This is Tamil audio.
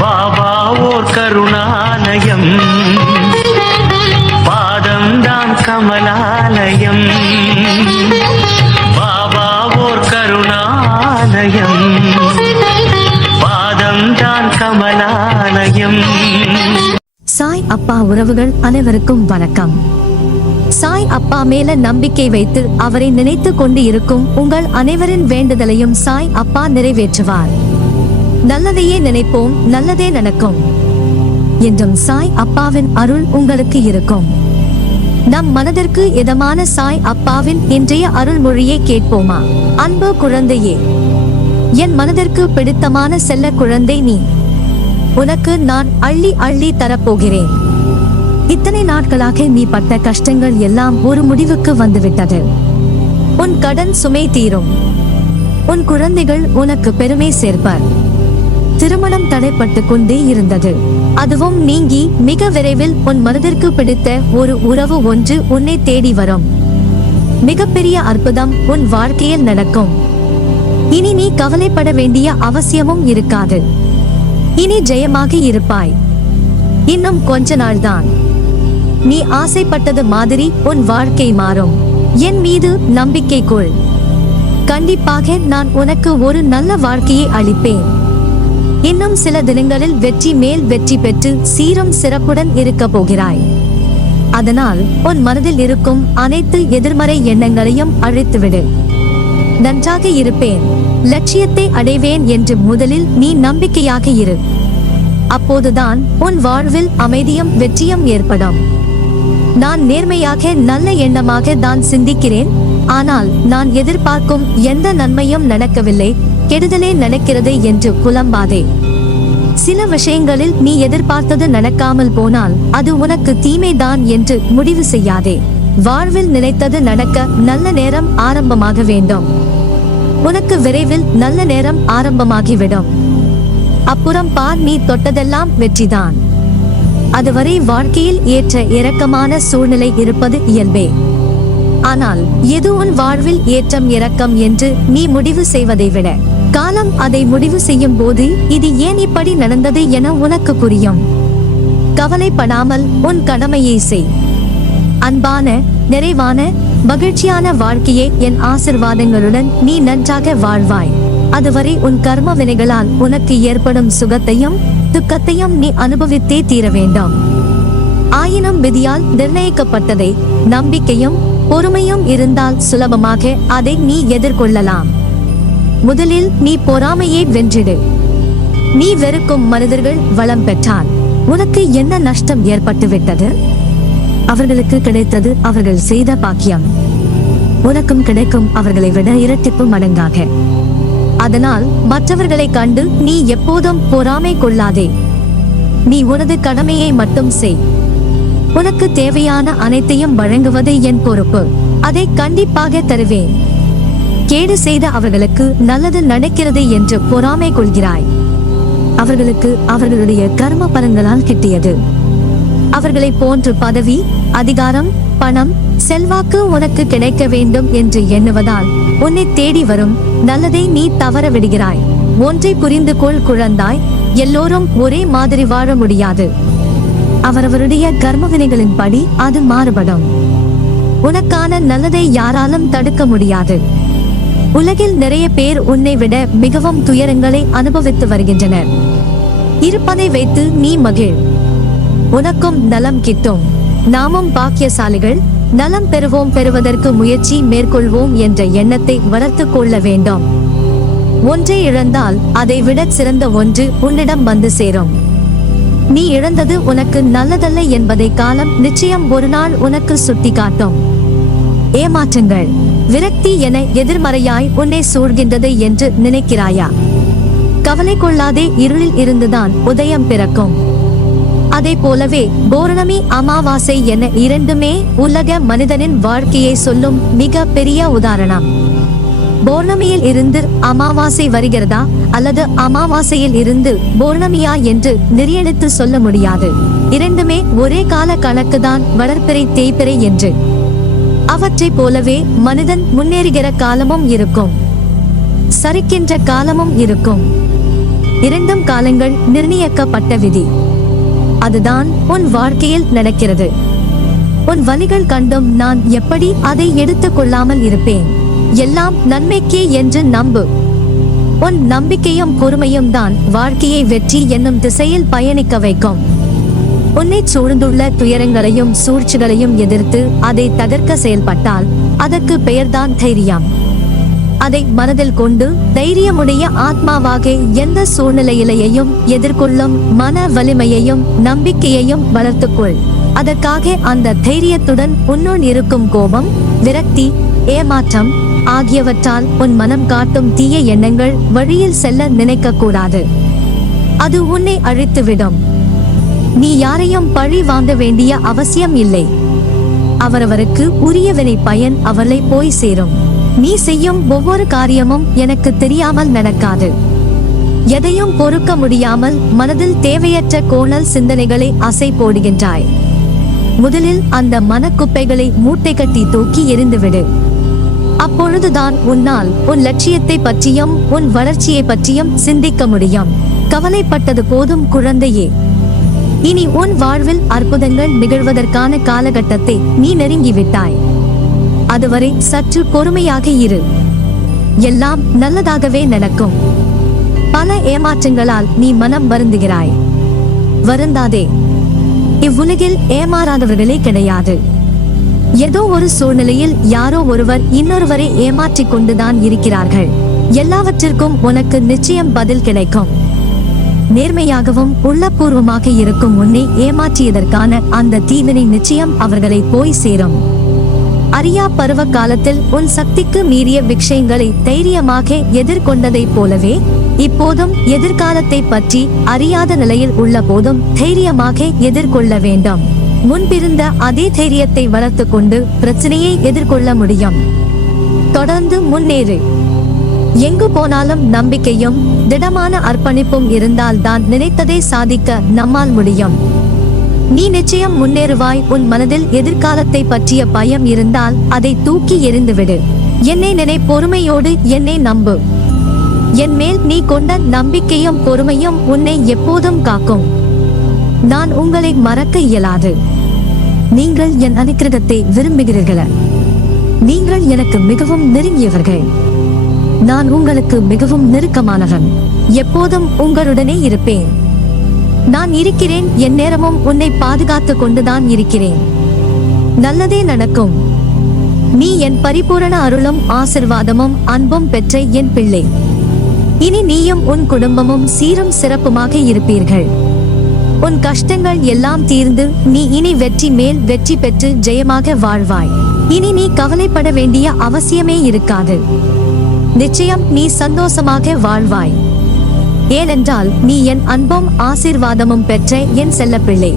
பாபா ஓர் கருணாலயம், பாதம்தான் கமலாலயம். பாபா ஓர் கருணாலயம், பாதம்தான் கமலாலயம். சாய் அப்பா உறவுகள் அனைவருக்கும் வணக்கம். சாய் அப்பா மேல நம்பிக்கை வைத்து அவரை நினைத்து கொண்டு இருக்கும் உங்கள் அனைவரின் வேண்டுதலையும் சாய் அப்பா நிறைவேற்றுவார். நல்லதையே நினைப்போம், நல்லதே நடக்கும் என்றும் சாய் அப்பாவின் அருள் உங்களுக்கு இருக்கும். நம் மனதிற்கு இதமான சாய் அப்பாவின் இன்றைய அருள்மொழியை கேட்போமா? அன்பு குழந்தையே, என் மனதிற்கு பிடித்தமான செல்ல குழந்தை நீ, உனக்கு நான் அள்ளி அள்ளி தரப்போகிறேன். இத்தனை நாட்களாக நீ பட்ட கஷ்டங்கள் எல்லாம் ஒரு முடிவுக்கு வந்துவிட்டது. உன் கடன் சுமை தீரும். உன் குழந்தைகள் உனக்கு பெருமை சேர்ப்பர். திருமணம் தடைப்பட்டு கொண்டே இருந்தது, அதுவும் நீங்கி மிக விரைவில் உன் மனதிற்கு பிடித்த ஒரு உறவு ஒன்று உன்னை தேடி வரும். மிகப்பெரிய அற்புதம் உன் வாழ்க்கையில் நடக்கும். இனி நீ கவலைப்பட வேண்டிய அவசியமும் இருக்காது. இனி ஜெயமாக இருப்பாய். இன்னும் கொஞ்ச நாள்தான். நீ ஆசைப்பட்டது மாதிரி உன் வாழ்க்கை மாறும். என் மீது நம்பிக்கை கொள். கண்டிப்பாக நான் உனக்கு ஒரு நல்ல வாழ்க்கையை அளிப்பேன். இன்னும் சில தினங்களில் வெற்றி மேல் வெற்றி பெற்று சீரும் சிறப்புடன் இருக்க போகிறாய். அதனால் உன் மனதில் இருக்கும் அனைத்து எதிர்மறை எண்ணங்களையும் அழித்துவிடு. நன்றாக இருப்பேன், லட்சியத்தை அடைவேன் என்று முதலில் நீ நம்பிக்கையாக இரு. அப்போதுதான் உன் வாழ்வில் அமைதியும் வெற்றியும் ஏற்படும். நான் நேர்மையாக நல்ல எண்ணமாக தான் சிந்திக்கிறேன், ஆனால் நான் எதிர்பார்க்கும் எந்த நன்மையும் நடக்கவில்லை, கெடுதலே நடக்கிறது என்று புலம்பாதே. சில விஷயங்களில் நீ எதிர்பார்த்தது நடக்காமல் போனால் அது உனக்கு தீமைதான் என்று முடிவு செய்யாதே. வாழ்வில் நினைத்தது நடக்க நல்ல நேரம் ஆரம்பமாக வேண்டும். உனக்கு விரைவில் நல்ல நேரம் ஆரம்பமாகிவிடும். அப்புறம் பார், நீ தொட்டதெல்லாம் வெற்றிதான். அதுவரை வாழ்க்கையில் ஏற்ற இறக்கமான சூழ்நிலை இருப்பது இயல்பே. ஆனால் எது உன் வாழ்வில் ஏற்றம் இறக்கம் என்று நீ முடிவு செய்வதை விட காலம் அதை முடிவு செய்யும் போது இது ஏன் இப்படி நடந்தது என உனக்கு புரியும். கவலைப்படாமல் உன் கடமையை செய். அன்பான, நிறைவான, மகிழ்ச்சியான வாழ்க்கையை என் ஆசிர்வாதங்களுடன் நீ நன்றாக வாழ்வாய். அதுவரை உன் கர்ம வினைகளால் உனக்கு ஏற்படும் சுகத்தையும் துக்கத்தையும் நீ அனுபவித்தே தீர வேண்டும். ஆயினும் விதியால் நிர்ணயிக்கப்பட்டதை நம்பிக்கையும் பொறுமையும் இருந்தால் சுலபமாக அதை நீ எதிர்கொள்ளலாம். முதலில் நீ பொறாமையை வென்றிடு. நீ வெறுக்கும் மனிதர்கள் வளம் பெற்றால் உனக்கு என்ன நஷ்டம் ஏற்பட்டுவிட்டது? அவர்களுக்கு கிடைத்தது அவர்கள் செய்த பாக்கியம். உனக்கும் கிடைக்கும் அவர்களை விட இரட்டிப்பு மடங்காக. அதனால் மற்றவர்களை கண்டு நீ எப்போதும் பொறாமை கொள்ளாதே. நீ உனது கடமையை மட்டும் செய். உனக்கு தேவையான அனைத்தையும் வழங்குவது என் பொறுப்பு. அதை கண்டிப்பாக தருவேன். கேடு செய்த அவர்களுக்கு நல்லது நடக்கிறது என்று பொறாமை கொள்கிறாய். அவர்களுக்கு அவர்களுடைய கர்ம பலன்களால் கிட்டியது. அவர்களை போன்று பதவி, அதிகாரம், பணம், செல்வாக்கு உனக்கு கிடைக்க வேண்டும் என்று எண்ணுவதால் உன்னை தேடி வரும் நல்லதை நீ தவற விடுகிறாய். ஒன்றை புரிந்து கொள் குழந்தாய், எல்லோரும் ஒரே மாதிரி வாழ முடியாது. அவரவருடைய கர்மவினைகளின் படி அது மாறுபடும். உனக்கான நல்லதை யாராலும் தடுக்க முடியாது. உலகில் நிறைய பேர் உன்னை விட மிகவும் துயரங்களை அனுபவித்து வருகின்றனர். இருப்பதை வைத்து நீ மகிழ். உனக்கும் நலம் கிட்டும். நாமும் பாக்கியசாலிகள், நலம் பெறுவதற்கு முயற்சி மேற்கொள்வோம் என்ற எண்ணத்தை வளர்த்து கொள்ள வேண்டும். ஒன்றை இழந்தால் அதை விட சிறந்த ஒன்று உன்னிடம் வந்து சேரும். நீ இழந்தது உனக்கு நல்லதல்ல என்பதை காலம் நிச்சயம் ஒரு நாள் உனக்கு சுட்டி காட்டும். ஏமாற்றங்கள், விரக்தி என எதிர்மறையாய் உன்னை சூழ்கின்றது என்று நினைக்கிறாயா? கவலை கொள்ளாதே, இருளில் இருந்துதான் உதயம் பிறக்கும். அதை போலவே பௌர்ணமி, அமாவாசை என இரண்டுமே உலக மனிதனின் வாழ்க்கையை சொல்லும் மிக பெரிய உதாரணம். பௌர்ணமியில் இருந்து அமாவாசை வருகிறதா அல்லது அமாவாசையில் இருந்து பௌர்ணமியா என்று நிர்ணயித்து சொல்ல முடியாது. இரண்டுமே ஒரே கால கணக்குதான், வளர்ப்பிறை தேய்பிறை என்று. அவற்றை போலவே மனிதன் முன்னேறுகிற காலமும் இருக்கும், சரிக்கின்ற காலமும் இருக்கும். இரண்டும் காலங்கள் நிர்ணயிக்கப்பட்ட விதி. அதுதான் உன் வாழ்க்கையில் நடக்கிறது. உன் வலிகள் கண்டும் நான் எப்படி அதை எடுத்துக் கொள்ளாமல் இருப்பேன்? எல்லாம் நன்மைக்கே என்று நம்பு. உன் நம்பிக்கையும் பொறுமையும் தான் வாழ்க்கையை வெற்றி என்னும் திசையில் பயணிக்க வைக்கும். உன்னை சூழ்ந்துள்ள துயரங்களையும் சூழ்ச்சிகளையும் எதிர்த்து அதை தகர்க்க செயல்பட்டால் அதற்கு பெயர்தான் தைரியம். அதை மனதில் கொண்டு தைரியமுடைய ஆத்மாவாக எந்த சூழ்நிலையிலேயும் எதிர்கொள்ளும் மன வலிமையையும் நம்பிக்கையையும் வளர்த்துக்கொள். அதற்காக அந்த தைரியத்துடன் உன்னுள் இருக்கும் கோபம், விரக்தி, ஏமாற்றம் ஆகியவற்றால் உன் மனம் காட்டும் தீய எண்ணங்கள் வழியில் செல்ல நினைக்க கூடாது. அது உன்னை அழித்துவிடும். நீ யாரையும் பழி வாங்க வேண்டிய அவசியம் இல்லை. அவரவருக்கு உரியவனை பயன் அவளை போய் சேரும். நீ செய்யும் ஒவ்வொரு காரியமும் எனக்கு தெரியாமல் நடக்காது. எதையும் பொறுக்க முடியாமல் மனதில் தேவையற்ற கோணல் சிந்தனைகளை அசை போடுகின்றாய். முதலில் அந்த மனக்குப்பைகளை மூட்டை கட்டி தூக்கி எறிந்துவிடு. அப்பொழுதுதான் உன்னால் உன் லட்சியத்தை பற்றியும் உன் வளர்ச்சியை பற்றியும் சிந்திக்க முடியும். கவலைப்பட்டது போதும் குழந்தையே. இனி உன் வாழ்வில் அற்புதங்கள் நிகழ்வதற்கான காலகட்டத்தை நீ நெருங்கிவிட்டாய். அதுவரை சற்று பொறுமையாக இரு. எல்லாம் நல்லதாகவே நடக்கும். பல ஏமாற்றங்களால் நீ மனம் வருந்துகிறாய். வருந்தாதே. இவ்வுலகில் ஏமாறாதவர்களே கிடையாது. ஏதோ ஒரு சூழ்நிலையில் யாரோ ஒருவர் இன்னொருவரை ஏமாற்றிக் கொண்டுதான் இருக்கிறார்கள். எல்லாவற்றிற்கும் உனக்கு நிச்சயம் பதில் கிடைக்கும். நேர்மையாகவும் உள்ளபூர்வமாக இருக்கும் உன்னை ஏமாற்றியதற்கான அந்த தீவினை நிச்சயம் அவர்களை போய் சேரும். அறியா பருவ காலத்தில் உன் சக்திக்கு மீறிய விஷயங்களை தைரியமாக எதிர்கொண்டதைப் போலவே இப்போதும் எதிர்காலத்தை பற்றி அறியாத நிலையில் உள்ள போதும் தைரியமாக எதிர்கொள்ள வேண்டும். முன்பிருந்த அதே தைரியத்தை வளர்த்து கொண்டு பிரச்சனையை எதிர்கொள்ள முடியும். தொடர்ந்து முன்னேறு. எங்கு போனாலும் நம்பிக்கையும் திடமான அர்ப்பணிப்பும் இருந்தால்தான் நினைத்ததை சாதிக்க நம்மால் முடியும். நீ நிச்சயம் முன்னேறுவாய். உன் மனதில் எதிர்காலத்தை பற்றிய பயம் இருந்தால் அதை தூக்கி எறிந்துவிடு. என்னை நினை, பொறுமையோடு என்னை நம்பு. என் மேல் நீ கொண்ட நம்பிக்கையும் பொறுமையும் உன்னை எப்போதும் காக்கும். நான் உங்களை மறக்க இயலாது. நீங்கள் என் அனுக்கிரகத்தை விரும்புகிறீர்களா? நீங்கள் எனக்கு மிகவும் நெருங்கியவர்கள். நான் உங்களுக்கு மிகவும் நெருக்கமானவன். எப்போதும் உங்களுடனே இருப்பேன். நான் இருக்கிறேன். என் நேரமும் உன்னை பாதுகாத்துக் கொண்டுதான் இருக்கிறேன். நல்லதே நடக்கும். நீ என் பரிபூரண அருளும் ஆசிர்வாதமும் அன்பும் பெற்ற என் பிள்ளை. இனி நீயும் உன் குடும்பமும் சீரும் சிறப்புமாக இருப்பீர்கள். உன் கஷ்டங்கள் எல்லாம் தீர்ந்து நீ இனி வெற்றி மேல் வெற்றி பெற்று ஜெயமாக வாழ்வாய். இனி நீ கவலைப்பட வேண்டிய அவசியமே இருக்காது. நிச்சயம் நீ சந்தோஷமாக வாழ்வாய். ஏனென்றால் நீ என் அன்பும் ஆசீர்வாதமும் பெற்ற என் செல்லப்பிள்ளை.